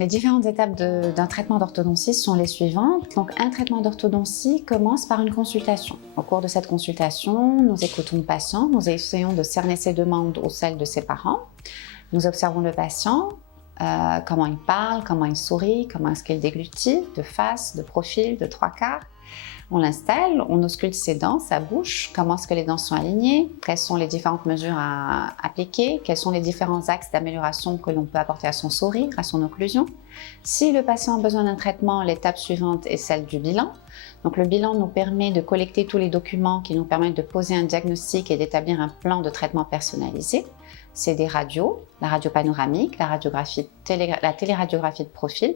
Les différentes étapes d'un traitement d'orthodontie sont les suivantes. Donc, un traitement d'orthodontie commence par une consultation. Au cours de cette consultation, nous écoutons le patient, nous essayons de cerner ses demandes ou celles de ses parents. Nous observons le patient, comment il parle, comment il sourit, comment est-ce qu'il déglutit, de face, de profil, de trois quarts. On l'installe, on ausculte ses dents, sa bouche, comment est-ce que les dents sont alignées, quelles sont les différentes mesures à appliquer, quels sont les différents axes d'amélioration que l'on peut apporter à son sourire, à son occlusion. Si le patient a besoin d'un traitement, l'étape suivante est celle du bilan. Donc le bilan nous permet de collecter tous les documents qui nous permettent de poser un diagnostic et d'établir un plan de traitement personnalisé. C'est des radios, la radio panoramique, la téléradiographie de profil,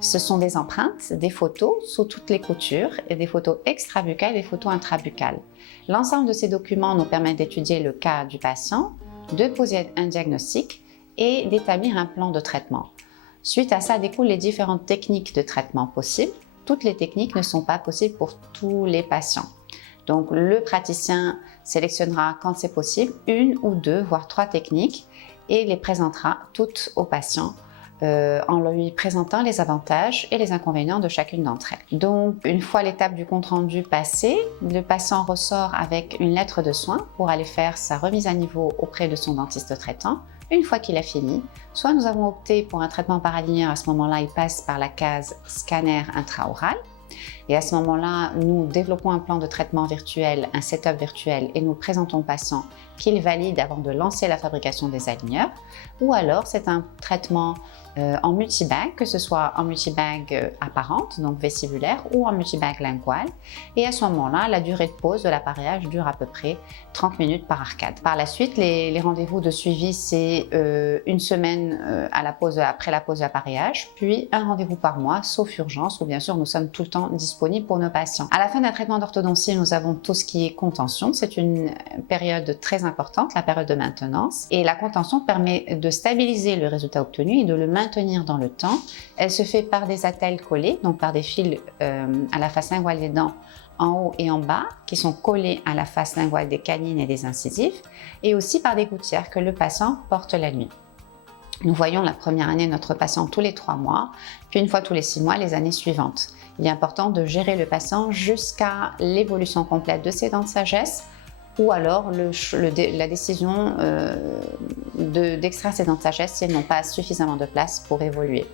Ce sont des empreintes, des photos sous toutes les coutures et des photos extrabuccales et des photos intrabuccales. L'ensemble de ces documents nous permet d'étudier le cas du patient, de poser un diagnostic et d'établir un plan de traitement. Suite à ça découlent les différentes techniques de traitement possibles. Toutes les techniques ne sont pas possibles pour tous les patients. Donc le praticien sélectionnera quand c'est possible une ou deux, voire trois techniques et les présentera toutes au patient en lui présentant les avantages et les inconvénients de chacune d'entre elles. Donc une fois l'étape du compte-rendu passée, le patient ressort avec une lettre de soins pour aller faire sa remise à niveau auprès de son dentiste traitant. Une fois qu'il a fini, soit nous avons opté pour un traitement paralinéaire, à ce moment-là il passe par la case scanner intraoral. Et à ce moment-là, nous développons un plan de traitement virtuel, un setup virtuel et nous présentons au patient qu'il valide avant de lancer la fabrication des aligneurs. Ou alors, c'est un traitement en multibag, que ce soit en multibag apparente, donc vestibulaire, ou en multibag lingual. Et à ce moment-là, la durée de pause de l'appareillage dure à peu près 30 minutes par arcade. Par la suite, les rendez-vous de suivi, c'est une semaine après la pause de l'appareillage, puis un rendez-vous par mois, sauf urgence, où bien sûr nous sommes tout le temps disponibles pour nos patients. À la fin d'un traitement d'orthodontie, nous avons tout ce qui est contention. C'est une période très importante, la période de maintenance. Et la contention permet de stabiliser le résultat obtenu et de le maintenir dans le temps. Elle se fait par des attelles collées, donc par des fils à la face linguale des dents en haut et en bas, qui sont collés à la face linguale des canines et des incisives, et aussi par des gouttières que le patient porte la nuit. Nous voyons la première année notre patient tous les 3 mois, puis une fois tous les 6 mois les années suivantes. Il est important de gérer le patient jusqu'à l'évolution complète de ses dents de sagesse, ou alors la décision d'extraire ses dents de sagesse si elles n'ont pas suffisamment de place pour évoluer.